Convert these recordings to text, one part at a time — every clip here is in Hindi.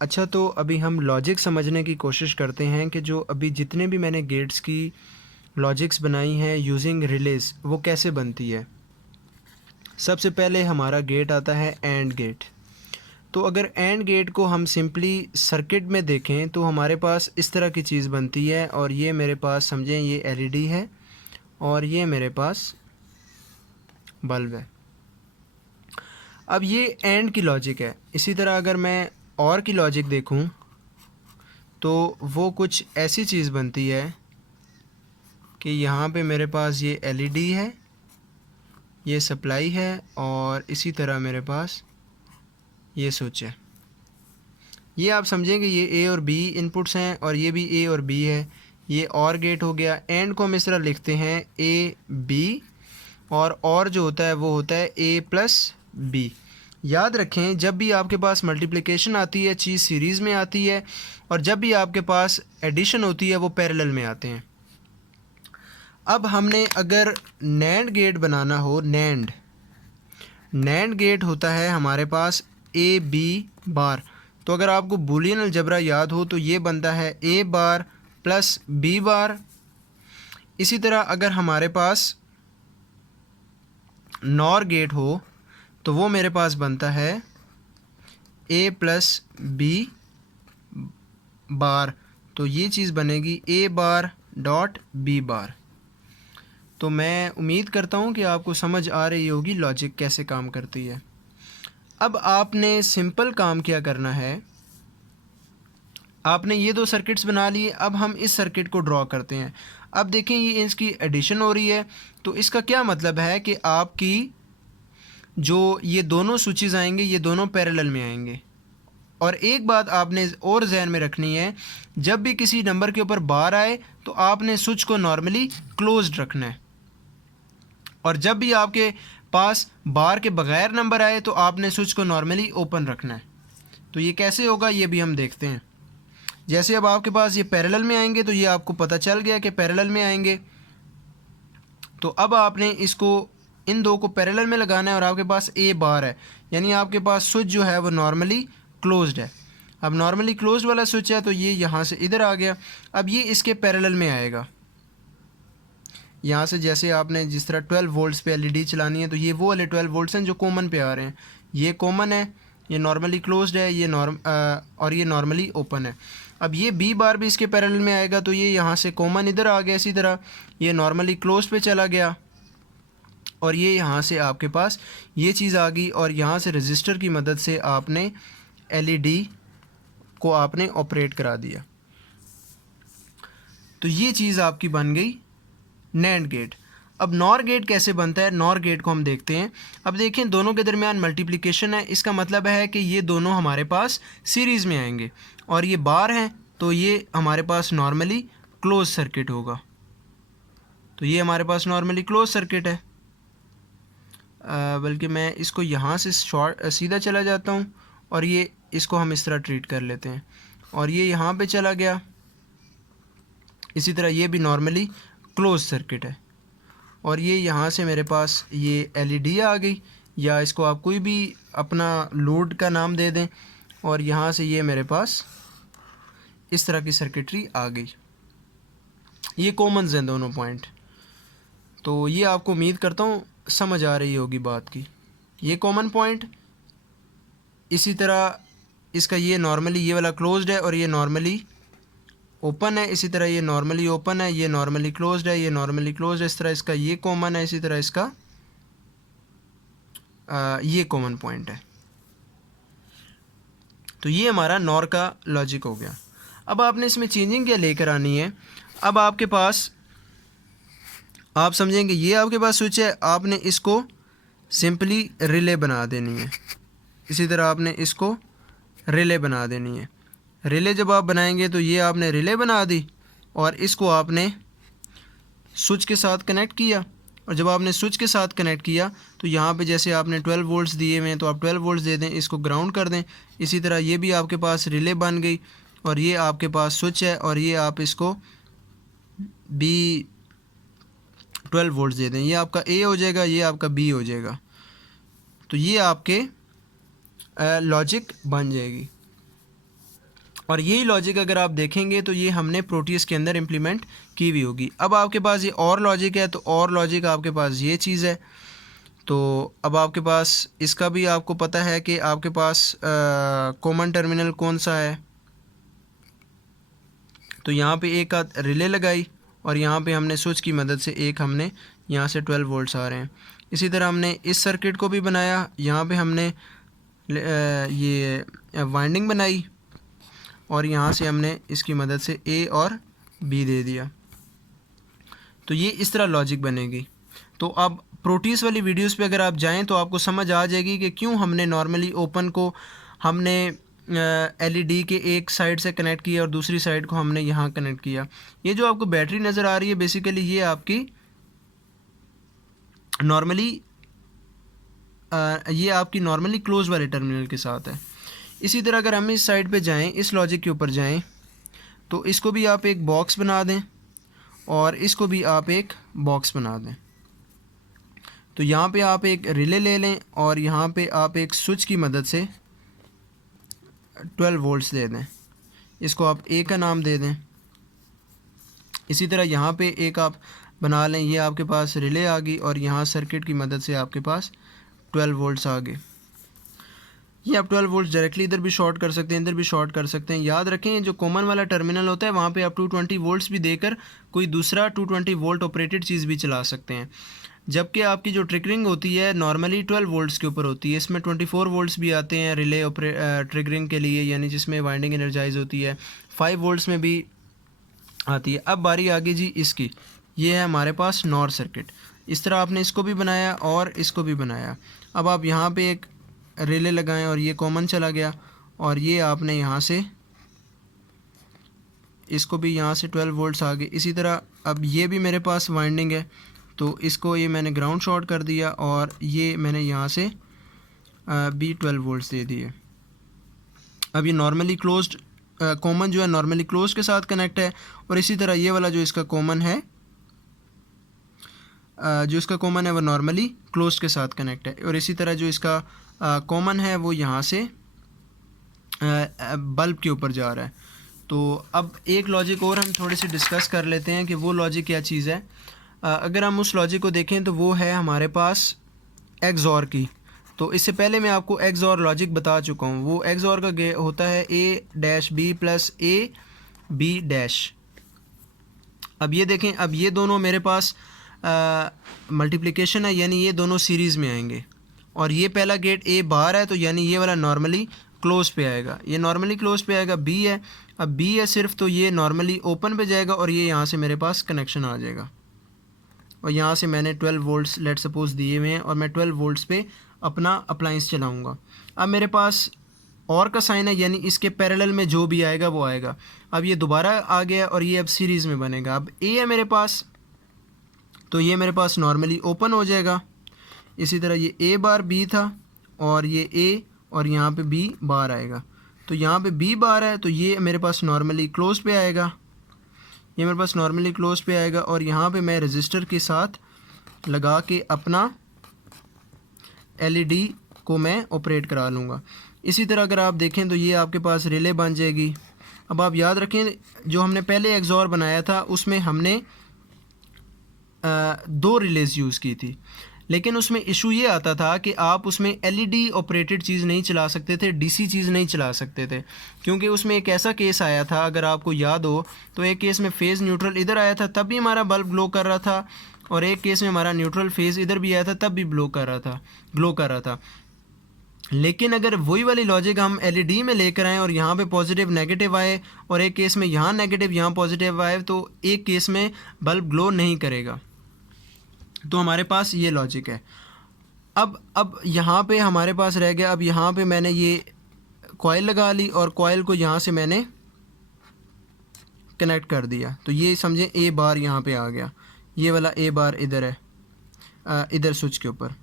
अच्छा, तो अभी हम लॉजिक समझने की कोशिश करते हैं कि जो अभी जितने भी मैंने गेट्स की लॉजिक्स बनाई हैं यूजिंग रिलेज, वो कैसे बनती है। सबसे पहले हमारा गेट आता है एंड गेट। तो अगर एंड गेट को हम सिंपली सर्किट में देखें तो हमारे पास इस तरह की चीज़ बनती है, और ये मेरे पास समझें ये एलईडी है और ये मेरे पास बल्ब है। अब ये एंड की लॉजिक है। इसी तरह अगर मैं और की लॉजिक देखूं तो वो कुछ ऐसी चीज़ बनती है कि यहाँ पे मेरे पास ये एलईडी है, ये सप्लाई है, और इसी तरह मेरे पास ये स्विच है। ये आप समझेंगे ये ए और बी इनपुट्स हैं और ये भी ए और बी है। ये और गेट हो गया। एंड को हम इस तरह लिखते हैं ए बी, और जो होता है वो होता है ए प्लस बी। याद रखें, जब भी आपके पास मल्टीप्लिकेशन आती है चीज़ सीरीज़ में आती है, और जब भी आपके पास एडिशन होती है वो पैरेलल में आते हैं। अब हमने अगर नैंड गेट बनाना हो, नैंड गेट होता है हमारे पास ए बी बार। तो अगर आपको बूलियन अलजबरा याद हो तो ये बनता है ए बार प्लस बी बार। इसी तरह अगर हमारे पास नॉर गेट हो तो वो मेरे पास बनता है ए प्लस बी बार। तो ये चीज़ बनेगी ए बार डॉट बी बार। तो मैं उम्मीद करता हूँ कि आपको समझ आ रही होगी लॉजिक कैसे काम करती है। अब आपने सिंपल काम क्या करना है, आपने ये दो सर्किट्स बना लिए। अब हम इस सर्किट को ड्रॉ करते हैं। अब देखें ये इसकी एडिशन हो रही है, तो इसका क्या मतलब है कि आपकी जो ये दोनों स्विचेस आएंगे ये दोनों पैरेलल में आएंगे। और एक बात आपने और जहन में रखनी है, जब भी किसी नंबर के ऊपर बार आए तो आपने स्विच को नॉर्मली क्लोज्ड रखना है, और जब भी आपके पास बार के बगैर नंबर आए तो आपने स्विच को नॉर्मली ओपन रखना है। तो ये कैसे होगा ये भी हम देखते हैं। जैसे अब आपके पास ये पैरेलल में आएंगे तो ये आपको पता चल गया कि पैरेलल में आएंगे। तो अब आपने इसको इन दो को पैरेलल में लगाना है, और आपके पास ए बार है, यानी आपके पास स्विच जो है वो नॉर्मली क्लोज्ड है। अब नॉर्मली क्लोज्ड वाला स्विच है तो ये यहाँ से इधर आ गया। अब ये इसके पैरेलल में आएगा। यहाँ से जैसे आपने जिस तरह 12 वोल्ट्स पे एलईडी चलानी है तो ये वो वाले 12 वोल्ट्स हैं जो कॉमन पे आ रहे हैं। ये कॉमन है, ये नॉर्मली क्लोज्ड है, ये और ये नॉर्मली ओपन है। अब ये बी बार भी इसके पैरेलल में आएगा, तो ये यहाँ से कॉमन इधर आ गया। इसी तरह ये नॉर्मली क्लोज्ड पे चला गया, और ये यहाँ से आपके पास ये चीज़ आ गई, और यहाँ से रजिस्टर की मदद से आपने एलईडी को आपने ऑपरेट करा दिया। तो ये चीज़ आपकी बन गई नैंड गेट। अब नॉर गेट कैसे बनता है, नॉर गेट को हम देखते हैं। अब देखें दोनों के दरमियान मल्टीप्लिकेशन है, इसका मतलब है कि ये दोनों हमारे पास सीरीज़ में आएंगे, और ये बार हैं तो ये हमारे पास नॉर्मली क्लोज सर्किट होगा। तो ये हमारे पास नॉर्मली क्लोज सर्किट है। बल्कि मैं इसको यहाँ से सीधा चला जाता हूँ, और ये इसको हम इस तरह ट्रीट कर लेते हैं, और ये यहाँ पे चला गया। इसी तरह ये भी नॉर्मली क्लोज सर्किट है, और ये यहाँ से मेरे पास ये एलईडी आ गई, या इसको आप कोई भी अपना लोड का नाम दे दें, और यहाँ से ये मेरे पास इस तरह की सर्किटरी आ गई। ये कॉमन्स हैं दोनों पॉइंट। तो ये आपको उम्मीद करता हूँ समझ आ रही होगी बात की। ये कॉमन पॉइंट, इसी तरह इसका ये नॉर्मली ये वाला क्लोज्ड है और ये नॉर्मली ओपन है। इसी तरह ये नॉर्मली ओपन है, ये नॉर्मली क्लोज्ड है, ये नॉर्मली क्लोज्ड है। इस तरह इसका ये कॉमन है, इसी तरह इसका ये कॉमन पॉइंट है। तो ये हमारा नॉर का लॉजिक हो गया। अब आपने इसमें चेंजिंग क्या लेकर आनी है। अब आपके पास आप समझेंगे ये आपके पास स्विच है, आपने इसको सिंपली रिले बना देनी है। इसी तरह आपने इसको रिले बना देनी है। रिले जब आप बनाएंगे तो ये आपने रिले बना दी, और इसको आपने स्विच के साथ कनेक्ट किया, और जब आपने स्विच के साथ कनेक्ट किया तो यहाँ पे जैसे आपने 12 वोल्ट्स दिए हुए हैं तो आप 12 वोल्ट्स दे दें, इसको ग्राउंड कर दें। इसी तरह ये भी आपके पास रिले बन गई, और ये आपके पास स्विच है, और ये आप इसको बी 12 वोल्ट्स दे दें। ये आपका ए हो जाएगा, ये आपका बी हो जाएगा। तो ये आपके लॉजिक बन जाएगी। और यही लॉजिक अगर आप देखेंगे तो ये हमने प्रोटीज के अंदर इम्प्लीमेंट की हुई होगी। अब आपके पास ये और लॉजिक है, तो और लॉजिक आपके पास ये चीज़ है। तो अब आपके पास इसका भी आपको पता है कि आपके पास कॉमन टर्मिनल कौन सा है। तो यहाँ पे एक रिले लगाई और यहाँ पे हमने स्विच की मदद से एक हमने यहाँ से 12 वोल्ट्स आ रहे हैं। इसी तरह हमने इस सर्किट को भी बनाया, यहाँ पे हमने ये वाइंडिंग बनाई और यहाँ से हमने इसकी मदद से ए और बी दे दिया। तो ये इस तरह लॉजिक बनेगी। तो अब प्रोटीज वाली वीडियोस पे अगर आप जाएं तो आपको समझ आ जाएगी कि क्यों हमने नॉर्मली ओपन को हमने एलईडी के एक साइड से कनेक्ट किया और दूसरी साइड को हमने यहाँ कनेक्ट किया। ये जो आपको बैटरी नज़र आ रही है बेसिकली ये आपकी नॉर्मली क्लोज वाले टर्मिनल के साथ है। इसी तरह अगर हम इस साइड पे जाएं, इस लॉजिक के ऊपर जाएं, तो इसको भी आप एक बॉक्स बना दें और इसको भी आप एक बॉक्स बना दें। तो यहाँ पे आप एक रिले ले लें और यहाँ पे आप एक स्विच की मदद से 12 वोल्ट्स दे दें। इसको आप ए का नाम दे दें। इसी तरह यहाँ पे एक आप बना लें, ये आपके पास रिले आ गई और यहाँ सर्किट की मदद से आपके पास 12 वोल्ट्स आ गए। ये आप 12 वोल्ट्स डायरेक्टली इधर भी शॉर्ट कर सकते हैं, इधर भी शॉर्ट कर सकते हैं। याद रखें जो कॉमन वाला टर्मिनल होता है वहाँ पे आप 220 वोल्ट्स भी देकर कोई दूसरा 220 वोल्ट ऑपरेटेड चीज़ भी चला सकते हैं। जबकि आपकी जो ट्रिगरिंग होती है नॉर्मली 12 वोल्ट्स के ऊपर होती है। इसमें 24 वोल्ट्स भी आते हैं रिले ट्रिगरिंग के लिए, यानी जिसमें वाइंडिंग एनर्जाइज होती है। 5 वोल्ट्स में भी आती है। अब बारी आ गई जी इसकी, ये है हमारे पास नॉर सर्किट। इस तरह आपने इसको भी बनाया और इसको भी बनाया। अब आप यहाँ पे एक रिले लगाएं और ये कॉमन चला गया और ये आपने यहाँ से इसको भी यहाँ से 12 वोल्ट्स आ गए। इसी तरह अब ये भी मेरे पास वाइंडिंग है तो इसको ये मैंने ग्राउंड शॉर्ट कर दिया और ये मैंने यहाँ से भी 12 वोल्ट्स दे दिए। अब ये नॉर्मली क्लोज्ड कॉमन जो है नॉर्मली क्लोज के साथ कनेक्ट है और इसी तरह ये वाला जो इसका कॉमन है वो नॉर्मली क्लोज के साथ कनेक्ट है। और इसी तरह जो इसका कॉमन है वो यहाँ से बल्ब के ऊपर जा रहा है। तो अब एक लॉजिक और हम थोड़ी सी डिस्कस कर लेते हैं कि वो लॉजिक क्या चीज़ है। अगर हम उस लॉजिक को देखें तो वो है हमारे पास एक्सऑर की। तो इससे पहले मैं आपको एक्सऑर लॉजिक बता चुका हूँ। वो एक्सऑर का होता है A dash B plus A B dash. अब ये देखें, अब ये दोनों मेरे पास मल्टीप्लिकेशन है, यानी ये दोनों सीरीज़ में आएंगे और ये पहला गेट ए बाहर है तो यानी ये वाला नॉर्मली क्लोज पे आएगा। ये नॉर्मली क्लोज पे आएगा। बी है, अब बी है सिर्फ तो ये नॉर्मली ओपन पे जाएगा और ये यहाँ से मेरे पास कनेक्शन आ जाएगा और यहाँ से मैंने 12 वोल्ट्स लेट सपोज दिए हुए हैं और मैं 12 वोल्ट्स पे अपना अप्लाइंस चलाऊँगा। अब मेरे पास और का साइन है यानी इसके पैरेलल में जो भी आएगा वो आएगा। अब ये दोबारा आ गया और ये अब सीरीज़ में बनेगा। अब ए है मेरे पास तो ये मेरे पास नॉर्मली ओपन हो जाएगा। इसी तरह ये ए बार बी था और ये ए और यहाँ पे बी बार आएगा। तो यहाँ पे बी बार है तो ये मेरे पास नॉर्मली क्लोज पे आएगा। ये मेरे पास नॉर्मली क्लोज पे आएगा और यहाँ पे मैं रजिस्टर के साथ लगा के अपना एलईडी को मैं ऑपरेट करा लूँगा। इसी तरह अगर आप देखें तो ये आपके पास रिले बन जाएगी। अब आप याद रखें जो हमने पहले एक्सऑर बनाया था उसमें हमने 2 रिलेज यूज़ की थी, लेकिन उसमें इशू ये आता था कि आप उसमें एलईडी ऑपरेटेड चीज़ नहीं चला सकते थे, डीसी चीज़ नहीं चला सकते थे, क्योंकि उसमें एक ऐसा केस आया था अगर आपको याद हो तो एक केस में फेज़ न्यूट्रल इधर आया था तब भी हमारा बल्ब ग्लो कर रहा था और एक केस में हमारा न्यूट्रल फेज़ इधर भी आया था तब भी ग्लो कर रहा था। लेकिन अगर वही वाली लॉजिक हम एलईडी में लेकर आएँ और यहाँ पे पॉजिटिव नेगेटिव आए और एक केस में यहाँ नेगेटिव यहाँ पॉजिटिव आए तो एक केस में बल्ब ग्लो नहीं करेगा। तो हमारे पास ये लॉजिक है। अब यहाँ पे हमारे पास रह गया, अब यहाँ पे मैंने ये कॉइल लगा ली और कॉइल को यहाँ से मैंने कनेक्ट कर दिया। तो ये समझें ए बार यहाँ पे आ गया, ये वाला ए बार इधर है इधर स्विच के ऊपर,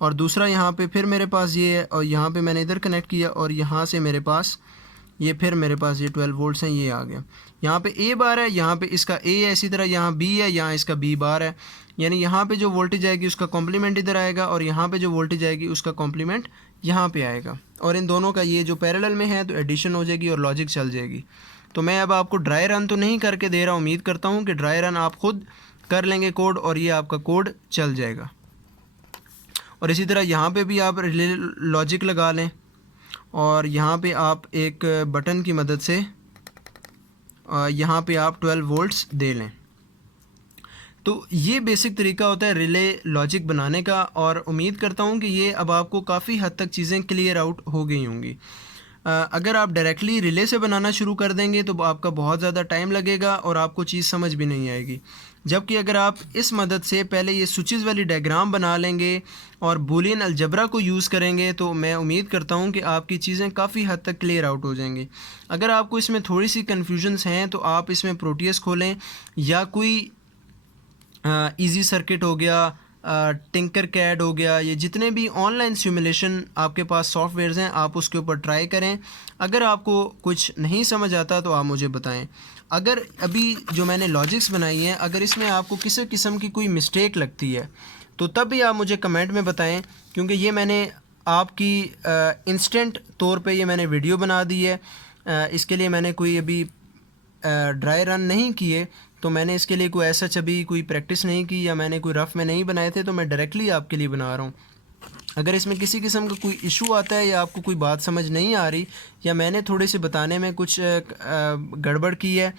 और दूसरा यहाँ पे फिर मेरे पास ये है और यहाँ पे मैंने इधर कनेक्ट किया और यहाँ से मेरे पास ये फिर मेरे पास ये 12 वोल्ट्स हैं, ये आ गया। यहाँ पे ए बार है, यहाँ पे इसका ए है, इसी तरह यहाँ बी है, यहाँ इसका बी बार है, यानी यहाँ पे जो वोल्टेज आएगी उसका कॉम्प्लीमेंट इधर आएगा और यहाँ पे जो वोल्टेज आएगी उसका कॉम्प्लीमेंट यहाँ पे आएगा। और इन दोनों का ये जो पैरेलल में है तो एडिशन हो जाएगी और लॉजिक चल जाएगी। तो मैं अब आपको ड्राई रन तो नहीं करके दे रहा, उम्मीद करता हूँ कि ड्राई रन आप खुद कर लेंगे कोड और ये आपका कोड चल जाएगा। और इसी तरह यहाँ पे भी आप रिले लॉजिक लगा लें और यहाँ पे आप एक बटन की मदद से यहाँ पे आप 12 वोल्ट्स दे लें। तो ये बेसिक तरीका होता है रिले लॉजिक बनाने का, और उम्मीद करता हूँ कि ये अब आपको काफ़ी हद तक चीज़ें क्लियर आउट हो गई होंगी। अगर आप डायरेक्टली रिले से बनाना शुरू कर देंगे तो आपका बहुत ज़्यादा टाइम लगेगा और आपको चीज़ समझ भी नहीं आएगी। जबकि अगर आप इस मदद से पहले ये स्विचेस वाली डायग्राम बना लेंगे और बूलियन अलजबरा को यूज़ करेंगे तो मैं उम्मीद करता हूँ कि आपकी चीज़ें काफ़ी हद तक क्लियर आउट हो जाएंगी। अगर आपको इसमें थोड़ी सी कन्फ्यूजन्स हैं तो आप इसमें प्रोटियस खोलें या कोई इजी सर्किट हो गया, टिंकर कैड हो गया, ये जितने भी ऑनलाइन सिमुलेशन आपके पास सॉफ्टवेयर्स हैं आप उसके ऊपर ट्राई करें। अगर आपको कुछ नहीं समझ आता तो आप मुझे बताएं। अगर अभी जो मैंने लॉजिक्स बनाई हैं अगर इसमें आपको किसी किस्म की कोई मिस्टेक लगती है तो तब भी आप मुझे कमेंट में बताएं, क्योंकि ये मैंने आपकी इंस्टेंट तौर पे ये मैंने वीडियो बना दी है। इसके लिए मैंने कोई अभी ड्राई रन नहीं किए, तो मैंने इसके लिए कोई ऐसा अभी कोई प्रैक्टिस नहीं की या मैंने कोई रफ़ में नहीं बनाए थे, तो मैं डायरेक्टली आपके लिए बना रहा हूँ। अगर इसमें किसी किस्म का कोई इशू आता है या आपको कोई बात समझ नहीं आ रही या मैंने थोड़े से बताने में कुछ गड़बड़ की है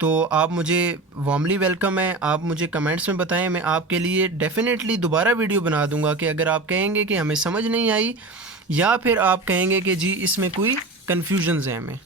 तो आप मुझे वार्मली वेलकम है, आप मुझे कमेंट्स में बताएं। मैं आपके लिए डेफ़िनेटली दोबारा वीडियो बना दूंगा कि अगर आप कहेंगे कि हमें समझ नहीं आई या फिर आप कहेंगे कि जी इसमें कोई कन्फ्यूजन्स हैं हमें।